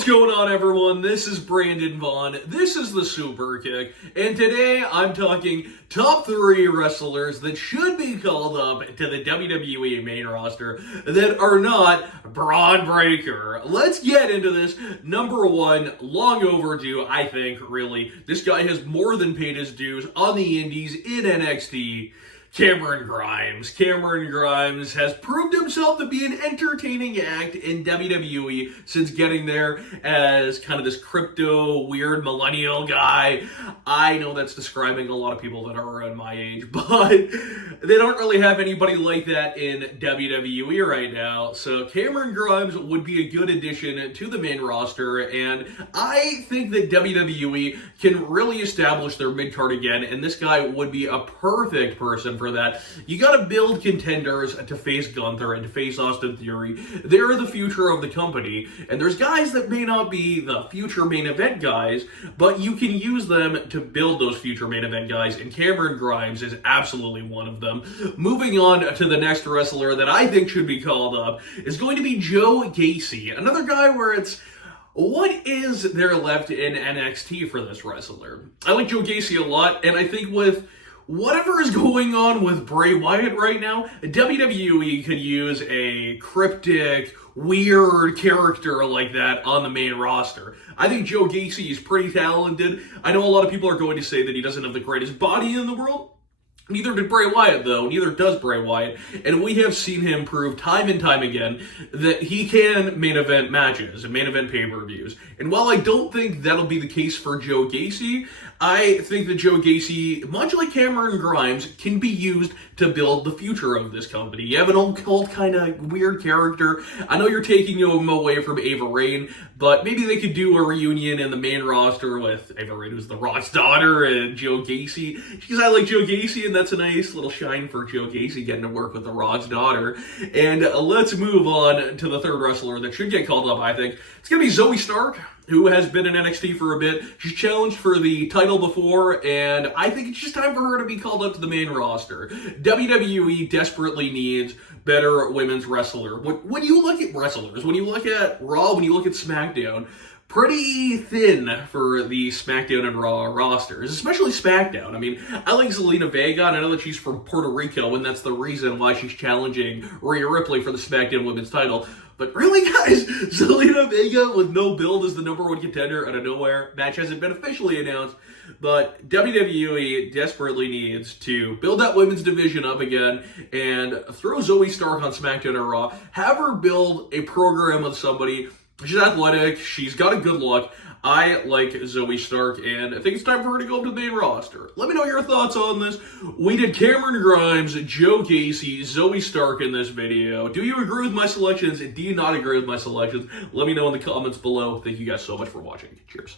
What's going on, everyone? This is Brandon Vaughn. This is the Super Kick, and today I'm talking top 3 wrestlers that should be called up to the WWE main roster that are not Bron Breakker. Let's get into this. Number 1, long overdue, I think, really. This guy has more than paid his dues on the indies in NXT. Cameron Grimes. Cameron Grimes has proved himself to be an entertaining act in WWE since getting there as kind of this crypto, weird millennial guy. I know that's describing a lot of people that are around my age, but they don't really have anybody like that in WWE right now. So Cameron Grimes would be a good addition to the main roster, and I think that WWE can really establish their mid-card again, and this guy would be a perfect person for that. You gotta build contenders to face Gunther and to face Austin Theory. They're the future of the company, and there's guys that may not be the future main event guys, but you can use them to build those future main event guys, and Cameron Grimes is absolutely one of them. Moving on to the next wrestler that I think should be called up is going to be Joe Gacy, another guy where it's, what is there left in NXT for this wrestler? I like Joe Gacy a lot, and I think with whatever is going on with Bray Wyatt right now, WWE could use a cryptic, weird character like that on the main roster. I think Joe Gacy is pretty talented. I know a lot of people are going to say that he doesn't have the greatest body in the world. Neither did Bray Wyatt, though. Neither does Bray Wyatt. And we have seen him prove time and time again that he can main event matches and main event pay-per-views. And while I don't think that'll be the case for Joe Gacy, I think that Joe Gacy, much like Cameron Grimes, can be used to build the future of this company. You have an old cult kind of weird character. I know you're taking him away from Ava Raine, but maybe they could do a reunion in the main roster with Ava Raine, who's The Rock's daughter, and Joe Gacy. Because I like Joe Gacy, and that's a nice little shine for Joe Gacy getting to work with The Rock's daughter. And let's move on to the third wrestler that should get called up, I think. It's going to be Zoe Stark, who has been in NXT for a bit. She's challenged for the title before, and I think it's just time for her to be called up to the main roster. WWE desperately needs better women's wrestler. When you look at wrestlers, when you look at Raw, when you look at SmackDown, pretty thin for the SmackDown and Raw rosters, especially SmackDown. I mean, I like Zelina Vega, and I know that she's from Puerto Rico, and that's the reason why she's challenging Rhea Ripley for the SmackDown Women's title. But really, guys, Zelina Vega with no build as the number 1 contender out of nowhere. Match hasn't been officially announced, but WWE desperately needs to build that women's division up again and throw Zoe Stark on SmackDown or Raw. Have her build a program with somebody. She's athletic. She's got a good look. I like Zoe Stark, and I think it's time for her to go up to the main roster. Let me know your thoughts on this. We did Cameron Grimes, Joe Gacy, Zoe Stark in this video. Do you agree with my selections? Do you not agree with my selections? Let me know in the comments below. Thank you guys so much for watching. Cheers.